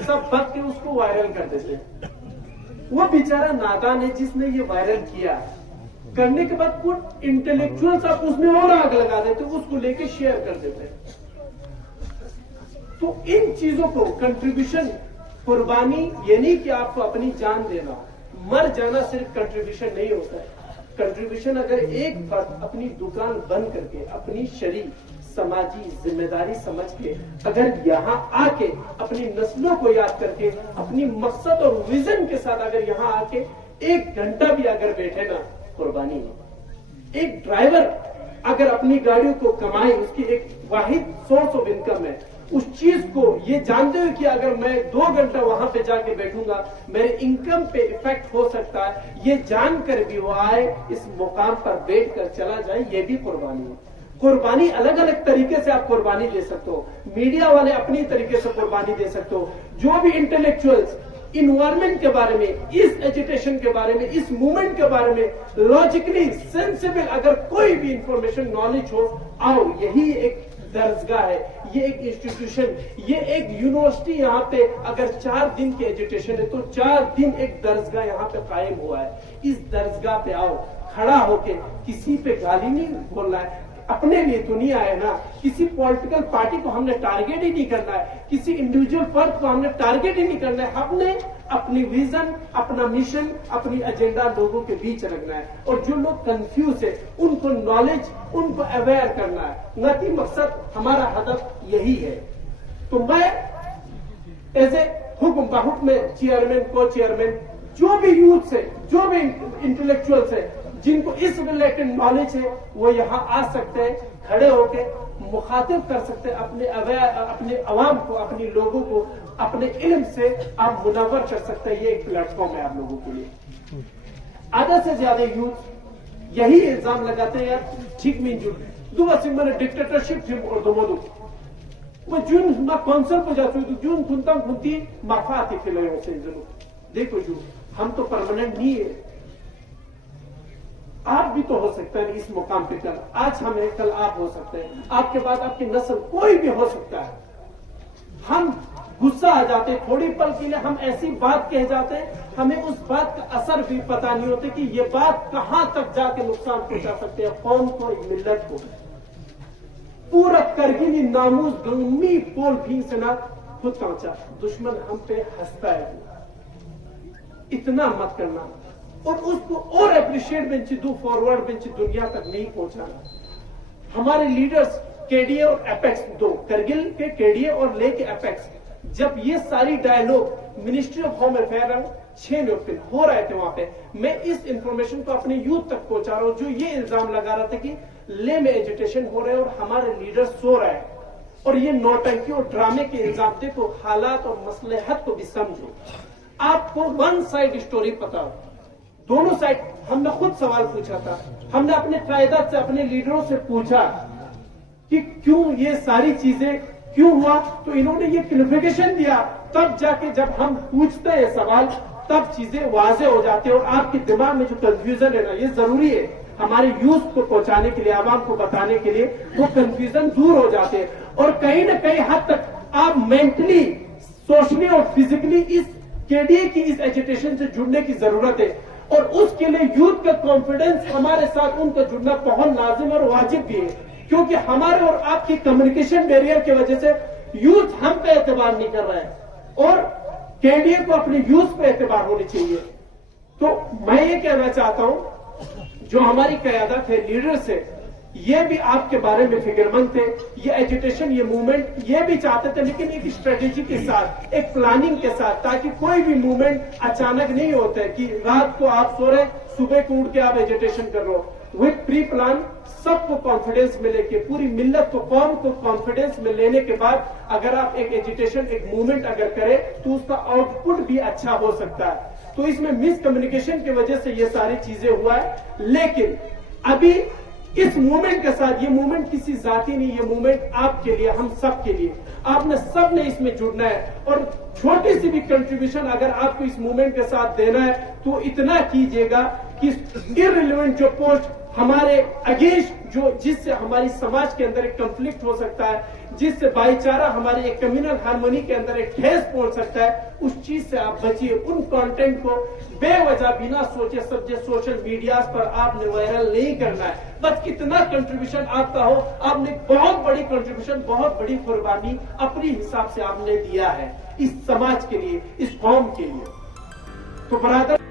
सब भक्त के उसको वायरल कर देते हैं। वो बेचारा नादान है जिसने ये वायरल किया, करने के बाद कुछ इंटेलेक्चुअल्स आप उसमें और आग लगा देते, उसको लेके शेयर कर देते हैं। तो इन चीजों को कंट्रीब्यूशन, कुर्बानी ये नहीं कि आपको अपनी जान देना, मर जाना सिर्फ कंट्रीब्यूशन नहीं होता है। कंट्रीब्यूशन अगर एक बार अपनी दुकान बंद करके, अपनी शरीर समाजी जिम्मेदारी समझ के अगर यहाँ आके अपनी नस्लों को याद करके अपनी मकसद और विजन के साथ अगर यहाँ आके 1 घंटा भी अगर बैठे ना, कुर्बानी है। एक ड्राइवर अगर अपनी गाड़ियों को कमाए, उसकी एक वाहिद सोर्स ऑफ इनकम है, उस चीज को ये जानते हुए कि अगर मैं 2 घंटा वहां पे जाके बैठूंगा मेरे इनकम पे इफेक्ट हो सकता है, ये जानकर भी वो आए, इस मुकाम पर बैठ कर चला जाए, ये भी कुर्बानी है। कुर्बानी अलग अलग तरीके से आप कुर्बानी दे सकते हो। मीडिया वाले अपनी तरीके से कुर्बानी दे सकते हो। जो भी इंटेलेक्चुअल्स इन्वायरमेंट के बारे में, इस एजुटेशन के बारे में, इस मूवमेंट के बारे में लॉजिकली सेंसिबल अगर कोई भी इंफॉर्मेशन नॉलेज हो, आओ, यही एक दर्जगाह है, ये एक इंस्टीट्यूशन, ये एक यूनिवर्सिटी। यहाँ पे अगर 4 दिन की एजुटेशन है तो 4 दिन एक दर्जगाह यहाँ पे कायम हुआ है। इस दर्जगाह पे आओ, खड़ा होके, किसी पे गाली नहीं बोलना है, अपने लिए दुनिया है ना, किसी पॉलिटिकल पार्टी को हमने टारगेट ही नहीं करना है, किसी इंडिविजुअल फर्द को हमने टारगेट ही नहीं करना है, हमने अपनी विजन, अपना मिशन, अपनी एजेंडा लोगों के बीच रखना है। और जो लोग कंफ्यूज है उनको नॉलेज, उनको अवेयर करना है। नती मकसद हमारा हदफ यही है। तो मैं एज ए हुक्म बाहुक में चेयरमैन, को चेयरमैन, जो भी यूथ है, जो भी इंटेलेक्चुअल्स है जिनको इस रिलेटेड नॉलेज है, वो यहाँ आ सकते हैं, खड़े होके मुखातिब कर सकते हैं अपने अवाम को, अपने लोगों को, अपने इल्म से आप मुनव्वर कर सकते हैं। ये एक प्लेटफॉर्म है आप लोगों के लिए। आधा से ज्यादा यूथ यही इल्जाम लगाते हैं, यार ठीक में दुआ सिंह मैंने डिक्टेटरशिप थी और दोमोदू वो जून मैं कौंसल पर जाती हूँ, जून खुनता खुनती माफा आती खिलाए से। देखो जो हम तो परमानेंट नहीं है, आप भी तो हो सकते हैं इस मुकाम पे। कल आज हम हैं, कल आप हो सकते हैं, आपके बाद आपकी नस्ल कोई भी हो सकता है। हम गुस्सा आ जाते हैं थोड़ी पल के लिए, हम ऐसी बात कह जाते हैं, हमें उस बात का असर भी पता नहीं होता कि ये बात कहां तक जाके नुकसान पहुंचा सकते हैं कौम को, मिल्लत को। पूरा करगिल नामूस गमी पोल भी से ना खुद पहुंचा, दुश्मन हम पे हंसता है। इतना मत करना और उसको और अप्रिशिएट बेंची दो, फॉरवर्ड बेंची दुनिया तक नहीं पहुंचाना। हमारे लीडर्स केडीए और एपेक्स, दो करगिल के केडीए और ले के एपेक्स, जब ये सारी dialogue ministry of home affair 6 में हो रहे थे, वहां पे मैं इस इंफॉर्मेशन को अपने यूथ तक पहुंचा रहा हूं, जो ये इल्जाम लगा रहा था कि ले में एजुटेशन हो रहे हैं और हमारे लीडर सो रहे हैं और ये नौटंकी और ड्रामे के इल्जाम। देखो हालात और मसलहत को भी समझो। आपको वन साइड स्टोरी पता हो, दोनों साइड। हमने खुद सवाल पूछा था, हमने अपने कायदात से, अपने लीडरों से पूछा कि क्यों ये सारी चीजें क्यों हुआ, तो इन्होंने ये क्लियरिफिकेशन दिया। तब जाके जब हम पूछते हैं सवाल, तब चीजें वाजे हो जाती है और आपके दिमाग में जो कंफ्यूजन है ना, ये जरूरी है हमारे यूथ को पहुंचाने के लिए, आवाम को बताने के लिए, वो कंफ्यूजन दूर हो जाते हैं। और कहीं ना कहीं हद तक आप मेंटली, सोशली और फिजिकली इस केडीए की इस एजुटेशन से जुड़ने की जरूरत है। और उसके लिए यूथ का कॉन्फिडेंस हमारे साथ उनका जुड़ना बहुत लाजिम और वाजिब भी है, क्योंकि हमारे और आपकी कम्युनिकेशन बैरियर की वजह से यूथ हम पे एतबार नहीं कर रहा है और केडीए को अपने यूथ पे एतबार होनी चाहिए। तो मैं ये कहना चाहता हूं, जो हमारी क़यादत है, लीडर्स है, ये भी आपके बारे में फिक्रमंद थे। ये एजुटेशन, ये मूवमेंट ये भी चाहते थे, लेकिन एक स्ट्रेटेजी के साथ, एक प्लानिंग के साथ, ताकि कोई भी मूवमेंट अचानक नहीं होता है कि रात को आप सो रहे, सुबह को उठ के आप एजुटेशन कर रहे हो। विथ प्री प्लान, सबको कॉन्फिडेंस में लेके, पूरी मिल्लत को, कौम को कॉन्फिडेंस में लेने के बाद अगर आप एक एजुटेशन, एक मूवमेंट अगर करें तो उसका आउटपुट भी अच्छा हो सकता है। तो इसमें मिस कम्युनिकेशन की वजह से ये सारी चीजें हुआ है। लेकिन अभी इस मूवमेंट के साथ, ये मूवमेंट किसी जाति नहीं, ये मूवमेंट आपके लिए, हम सब के लिए, आपने सब ने इसमें जुड़ना है। और छोटी सी भी कंट्रीब्यूशन अगर आपको इस मूवमेंट के साथ देना है तो इतना कीजिएगा कि इररिलेवेंट जो पोस्ट हमारे अगेंस्ट जिससे हमारी समाज के अंदर एक कंफ्लिक्ट हो सकता है, जिससे भाईचारा हमारे एक कम्युनल हार्मोनी के अंदर एक ठेस पहुंच सकता है, उस चीज से आप बचिए। उन कंटेंट को बेवजह बिना सोचे समझे सोशल मीडिया पर आपने वायरल नहीं करना है। बस कितना कंट्रीब्यूशन आपका हो, आपने बहुत बड़ी कंट्रीब्यूशन, बहुत बड़ी कुर्बानी अपने हिसाब से आपने दिया है इस समाज के लिए, इस कौम के लिए। तो बरादर